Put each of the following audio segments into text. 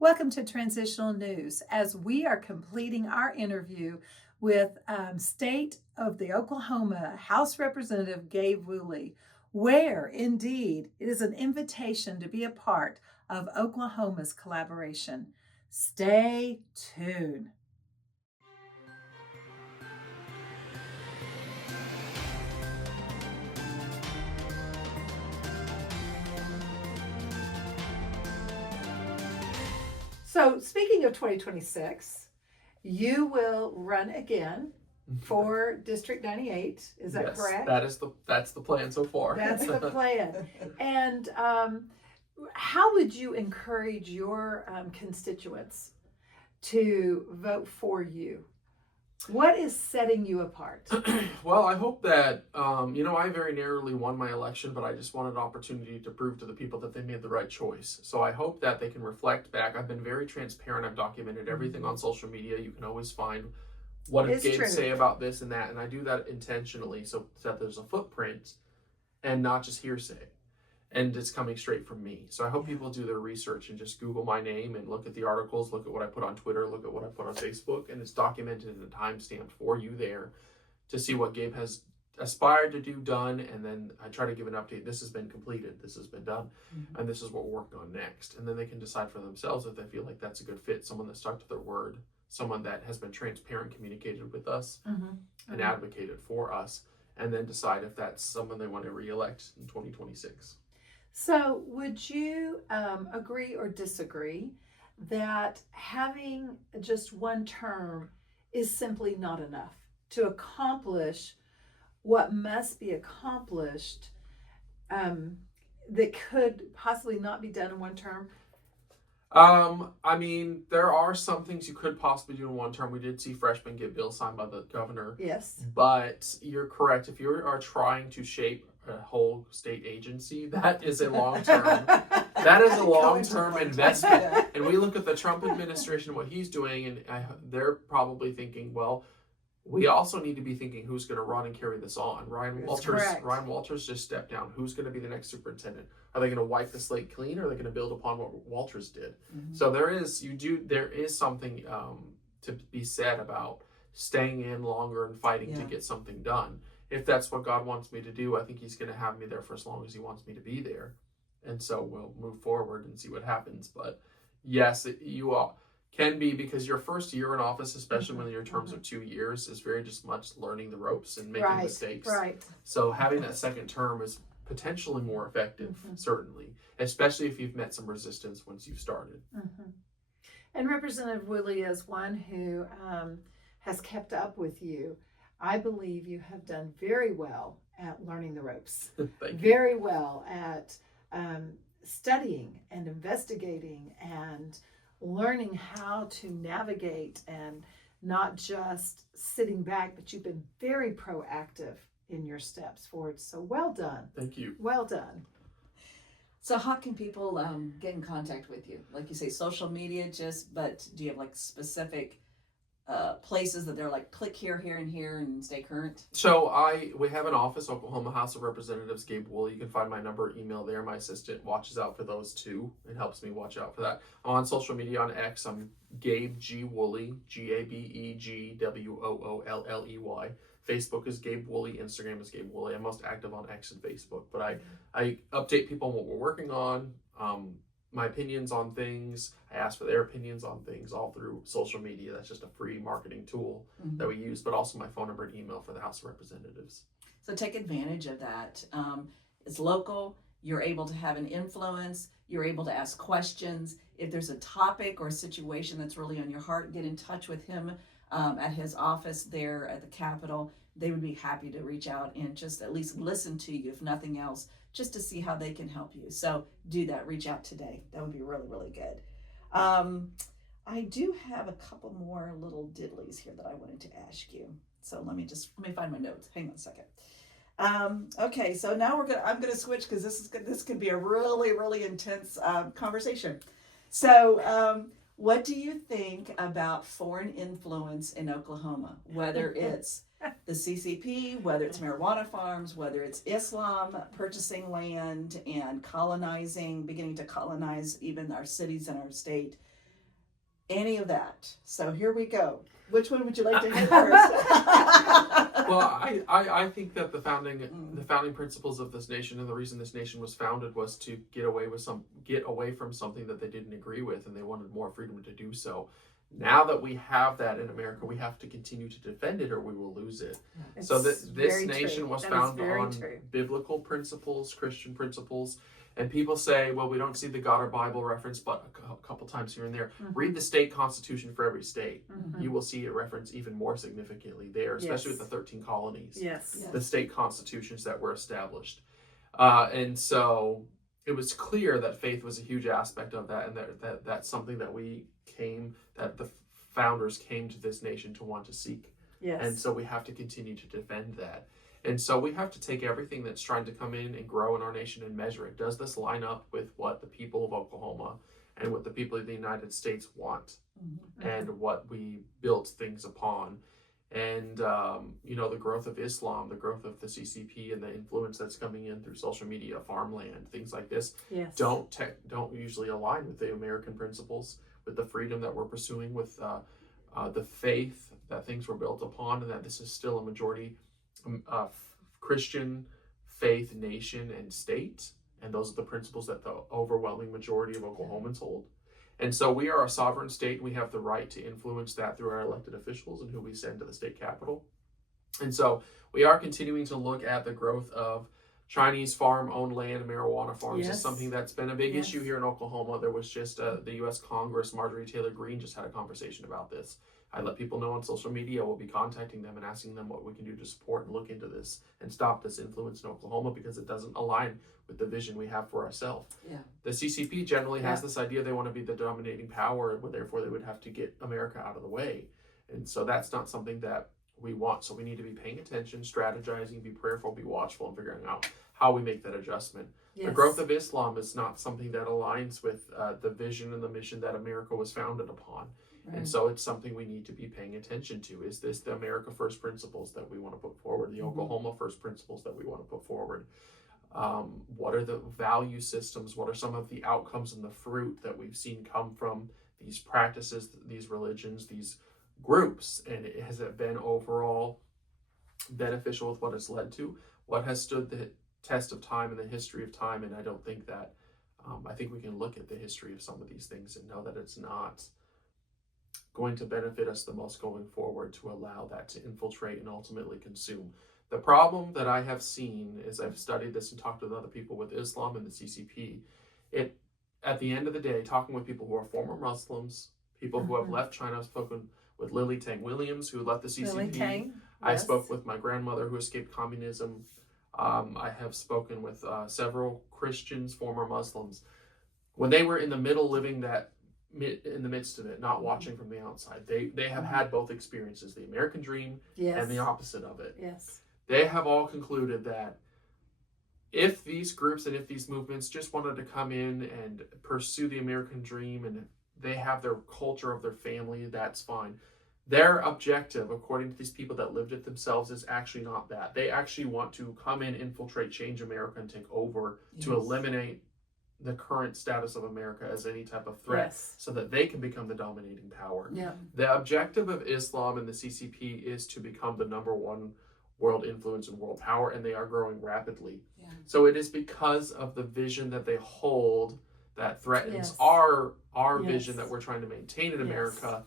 Welcome to Transitional News as we are completing our interview with State of the Oklahoma House Representative Gabe Woolley, where indeed it is an invitation to be a part of Oklahoma's collaboration. Stay tuned. So, speaking of 2026, you will run again for District 98. Is that correct? That's the plan so far. That's the plan. And how would you encourage your constituents to vote for you? What is setting you apart? Well, I hope that, I very narrowly won my election, but I just wanted an opportunity to prove to the people that they made the right choice. So I hope that they can reflect back. I've been very transparent. I've documented everything on social media. You can always find what did Gabe say about this and that. And I do that intentionally so that there's a footprint and not just hearsay. And it's coming straight from me. So I hope people do their research and just Google my name and look at the articles, look at what I put on Twitter, look at what I put on Facebook, and it's documented and timestamped for you there to see what Gabe has aspired to do, done, and then I try to give an update. This has been completed, this has been done, and this is what we're working on next. And then they can decide for themselves if they feel like that's a good fit, someone that stuck to their word, someone that has been transparent, communicated with us, and advocated for us, and then decide if that's someone they want to re-elect in 2026. So would you agree or disagree that having just one term is simply not enough to accomplish what must be accomplished that could possibly not be done in one term? There are some things you could possibly do in one term. We did see freshmen get bills signed by the governor. Yes. But you're correct. If you are trying to shape a whole state agency, that is a long-term investment. And we look at the Trump administration, what he's doing, and they're probably thinking, well, we also need to be thinking who's going to run and carry this on. Ryan Walters just stepped down. Who's going to be the next superintendent? Are they going to wipe the slate clean, or are they going to build upon what Walters did? So there is something to be said about staying in longer and fighting to get something done. If that's what God wants me to do, I think he's going to have me there for as long as he wants me to be there. And so we'll move forward and see what happens. But yes, you all can be, because your first year in office, especially when your terms are 2 years, is very just much learning the ropes and making mistakes. Right. So having that second term is potentially more effective, certainly, especially if you've met some resistance once you've started. And Representative Woolley is one who has kept up with you. I believe you have done very well at learning the ropes. Very well at studying and investigating and learning how to navigate and not just sitting back, but you've been very proactive in your steps forward. So well done. Thank you. Well done. So how can people get in contact with you? Like you say, social media but do you have like specific places that they're like, click here, here, and here and stay current? So we have an office, Oklahoma House of Representatives Gabe Woolley. You can find my number, email there. My assistant watches out for those too. It helps me watch out for that. I'm on social media on X. I'm Gabe G. Woolley, GABEGWOOLLEY. Facebook is Gabe Woolley. Instagram is Gabe Woolley. I'm most active on X and Facebook, but I update people on what we're working on. My opinions on things. I ask for their opinions on things all through social media. That's just a free marketing tool that we use, but also my phone number and email for the House of Representatives. So take advantage of that. It's local. You're able to have an influence. You're able to ask questions. If there's a topic or a situation that's really on your heart, get in touch with him at his office there at the Capitol. They would be happy to reach out and just at least listen to you, if nothing else, just to see how they can help you. So do that. Reach out today. That would be really, really good. I do have a couple more little diddlies here that I wanted to ask you. So let me find my notes. Hang on a second. Okay, so now I'm gonna switch because this could be a really, really intense conversation. So what do you think about foreign influence in Oklahoma? Whether it's the CCP, whether it's marijuana farms, whether it's Islam purchasing land and beginning to colonize even our cities and our state. any of that. So here we go. Which one would you like to hit first? Well, I think that the founding principles of this nation, and the reason this nation was founded, was to get away from something that they didn't agree with, and they wanted more freedom to do so. Now that we have that in America, we have to continue to defend it, or we will lose it. So this nation was founded on biblical principles, Christian principles. And people say, well, we don't see the God or Bible reference, but a couple times here and there. Read the state constitution for every state. You will see it referenced even more significantly there, especially with the 13 colonies. Yes. The state constitutions that were established. And so it was clear that faith was a huge aspect of that, and that's something that that the founders came to this nation to want to seek. Yes. And so we have to continue to defend that. And so we have to take everything that's trying to come in and grow in our nation and measure it. Does this line up with what the people of Oklahoma and what the people of the United States want, and what we built things upon? And, the growth of Islam, the growth of the CCP, and the influence that's coming in through social media, farmland, things like this, don't usually align with the American principles, with the freedom that we're pursuing, with the faith that things were built upon, and that this is still a majority Christian faith nation and state, and those are the principles that the overwhelming majority of Oklahomans hold. And so we are a sovereign state, and we have the right to influence that through our elected officials and who we send to the state capitol. And so we are continuing to look at the growth of Chinese farm-owned land, marijuana farms. Is something that's been a big issue here in Oklahoma. There was just the U.S. Congress, Marjorie Taylor Greene, just had a conversation about this. I let people know on social media. We'll be contacting them and asking them what we can do to support and look into this and stop this influence in Oklahoma, because it doesn't align with the vision we have for ourselves. The CCP generally has this idea they want to be the dominating power, and therefore they would have to get America out of the way. And so that's not something that we want. So we need to be paying attention, strategizing, be prayerful, be watchful, and figuring out how we make that adjustment. The growth of Islam is not something that aligns with the vision and the mission that America was founded upon. And so it's something we need to be paying attention to. Is this the America First principles that we want to put forward, the Oklahoma First principles that we want to put forward? What are the value systems? What are some of the outcomes and the fruit that we've seen come from these practices, these religions, these groups? And has it been overall beneficial with what it's led to? What has stood the test of time and the history of time? And I don't think that, I think we can look at the history of some of these things and know that it's not going to benefit us the most going forward to allow that to infiltrate and ultimately consume. The problem that I have seen, as I've studied this and talked with other people with Islam and the CCP, at the end of the day, talking with people who are former Muslims, people who have left China. I've spoken with Lily Tang Williams, who left the CCP. Lily Tang, I spoke with my grandmother who escaped communism. I have spoken with several Christians, former Muslims. When they were in the middle, living that in the midst of it, not watching from the outside, they have had both experiences, the American dream and the opposite of it. They have all concluded that if these groups and if these movements just wanted to come in and pursue the American dream, and they have their culture of their family, that's fine. Their objective, according to these people that lived it themselves, is actually not that. They actually want to come in, infiltrate, change America, and take over to eliminate the current status of America as any type of threat, so that they can become the dominating power. The objective of Islam and the CCP is to become the number one world influence and world power, and they are growing rapidly. So it is because of the vision that they hold that threatens our vision that we're trying to maintain in America.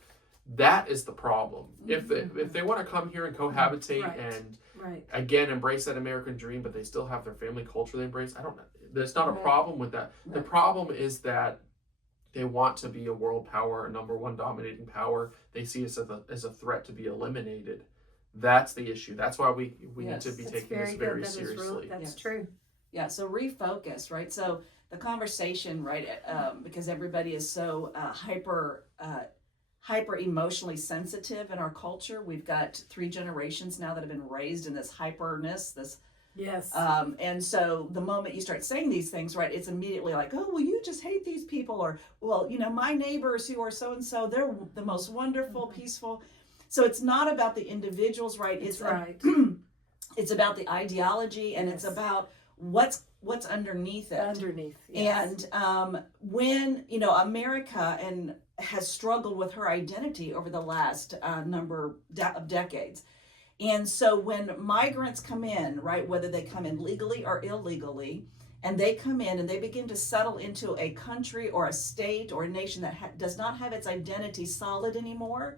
That is the problem. If they want to come here and cohabitate and again embrace that American dream, but they still have their family culture they embrace, there's not a problem with that. The problem is that they want to be a world power, a number one dominating power. They see us as a threat to be eliminated. That's the issue. That's why we need to be taking this very seriously. That's true. Yeah, so refocus, right? So the conversation, right, because everybody is so hyper emotionally sensitive in our culture. We've got 3 generations now that have been raised in this hyperness, this and so the moment you start saying these things, right, it's immediately like, oh, well, you just hate these people, or, well, my neighbors who are so and so, they're the most wonderful, peaceful. So it's not about the individuals, right? It's about the ideology, and it's about what's underneath it. Underneath, yes. And when, America has struggled with her identity over the last number of decades. And so when migrants come in, right, whether they come in legally or illegally, and they come in and they begin to settle into a country or a state or a nation that does not have its identity solid anymore,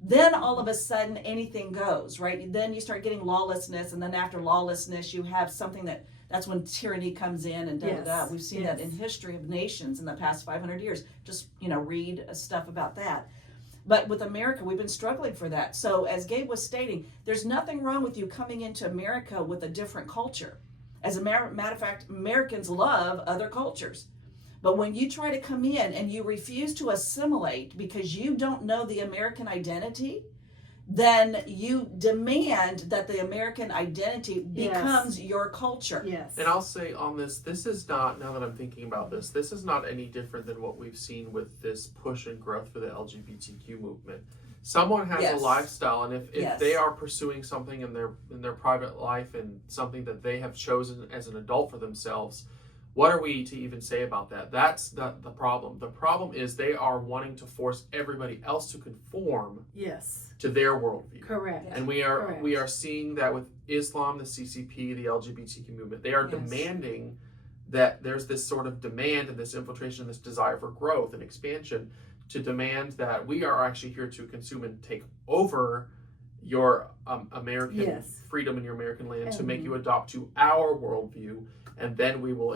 then all of a sudden anything goes, right? Then you start getting lawlessness, and then after lawlessness you have something that's when tyranny comes in and da-da-da. We've seen that in history of nations in the past 500 years. Just, read stuff about that. But with America, we've been struggling for that. So as Gabe was stating, there's nothing wrong with you coming into America with a different culture. As a matter of fact, Americans love other cultures. But when you try to come in and you refuse to assimilate because you don't know the American identity, then you demand that the American identity becomes your culture. Yes. And I'll say on this is not, now that I'm thinking about this is not any different than what we've seen with this push and growth for the LGBTQ movement. Someone has a lifestyle, and if they are pursuing something in their private life and something that they have chosen as an adult for themselves, what are we to even say about that? That's the problem. The problem is they are wanting to force everybody else to conform to their worldview. Correct. And we are seeing that with Islam, the CCP, the LGBTQ movement. They are demanding that there's this sort of demand and this infiltration, this desire for growth and expansion, to demand that we are actually here to consume and take over your American freedom in your American land, to make you adopt to our worldview, and then we will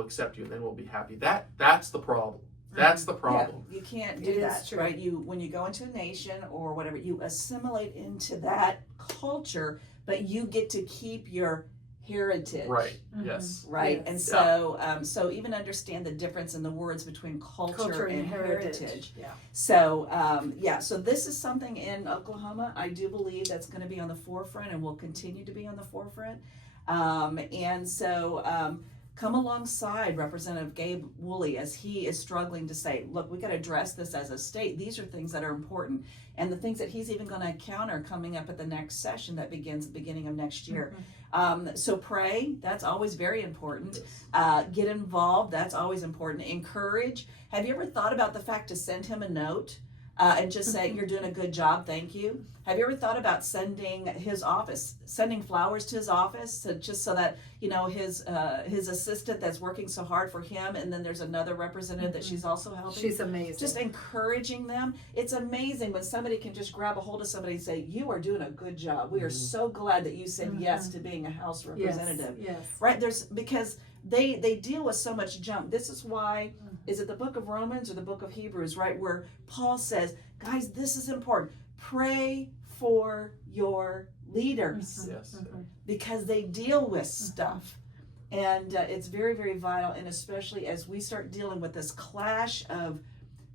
accept you, and then we'll be happy. That's the problem. That's the problem. Yeah, you can't do that, right? When you go into a nation or whatever, you assimilate into that culture, but you get to keep your heritage. Right. Yes. Right. Yes. And so, so even understand the difference in the words between culture and heritage. Yeah. So, so this is something in Oklahoma, I do believe, that's going to be on the forefront and will continue to be on the forefront. And so, come alongside Representative Gabe Woolley as he is struggling to say, look, we got to address this as a state. These are things that are important, and the things that he's even going to counter coming up at the next session that begins at the beginning of next year. So pray, that's always very important. Get involved, that's always important. Encourage. Have you ever thought about the fact to send him a note and just say, you're doing a good job, thank you? Have you ever thought about sending flowers to his office, just so that, his assistant that's working so hard for him, and then there's another representative that she's also helping? She's amazing. Just encouraging them. It's amazing when somebody can just grab a hold of somebody and say, you are doing a good job. We are so glad that you said yes to being a House representative. Yes. Right? Because they deal with so much junk. This is why, is it the book of Romans or the book of Hebrews, right, where Paul says, guys, this is important. Pray for your leaders. Yes. Because they deal with stuff. And it's very, very vital, and especially as we start dealing with this clash of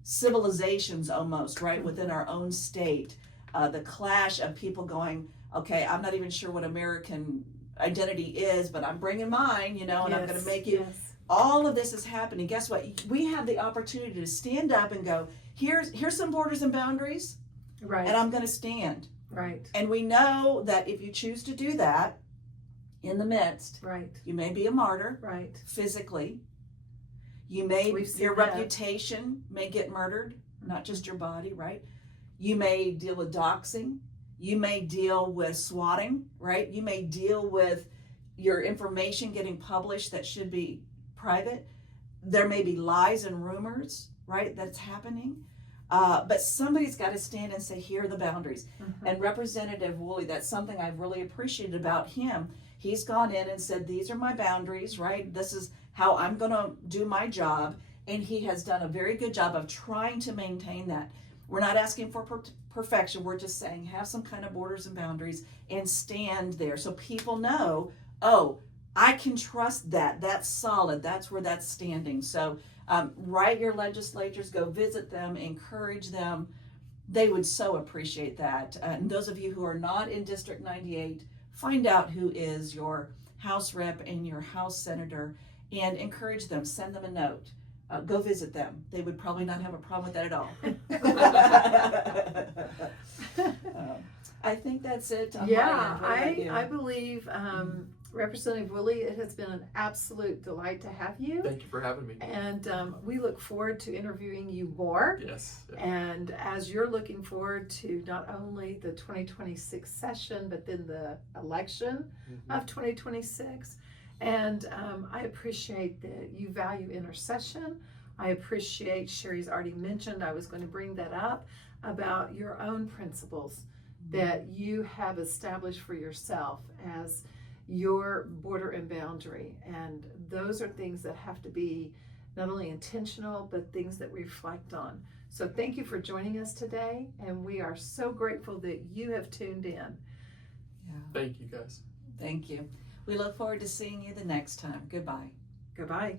civilizations almost, right, within our own state, the clash of people going, okay, I'm not even sure what American identity is, but I'm bringing mine, and I'm going to make it. All of this is happening. Guess what? We have the opportunity to stand up and go, here's some borders and boundaries, right, and I'm going to stand. Right. And we know that if you choose to do that in the midst, right, you may be a martyr, right, physically. Your reputation may get murdered, not just your body, right? You may deal with doxing. You may deal with swatting, right? You may deal with your information getting published that should be private. There may be lies and rumors, right, that's happening. But somebody's got to stand and say, here are the boundaries. And Representative Woolley, that's something I've really appreciated about him. He's gone in and said, these are my boundaries, right? This is how I'm going to do my job. And he has done a very good job of trying to maintain that. We're not asking for perfection. We're just saying have some kind of borders and boundaries and stand there so people know, oh, I can trust that. That's solid. That's where that's standing. So write your legislators, go visit them, encourage them. They would so appreciate that. And those of you who are not in District 98, find out who is your House rep and your House senator and encourage them. Send them a note. Go visit them. They would probably not have a problem with that at all. I think that's it. Yeah, I believe Representative Woolley, it has been an absolute delight to have you. Thank you for having me. And we look forward to interviewing you more. Yes. Yeah. And as you're looking forward to not only the 2026 session, but then the election of 2026. And I appreciate that you value intercession. I appreciate, Sherry's already mentioned, I was going to bring that up, about your own principles that you have established for yourself as your border and boundary. And those are things that have to be not only intentional, but things that we reflect on. So thank you for joining us today. And we are so grateful that you have tuned in. Yeah. Thank you, guys. Thank you. We look forward to seeing you the next time. Goodbye. Goodbye.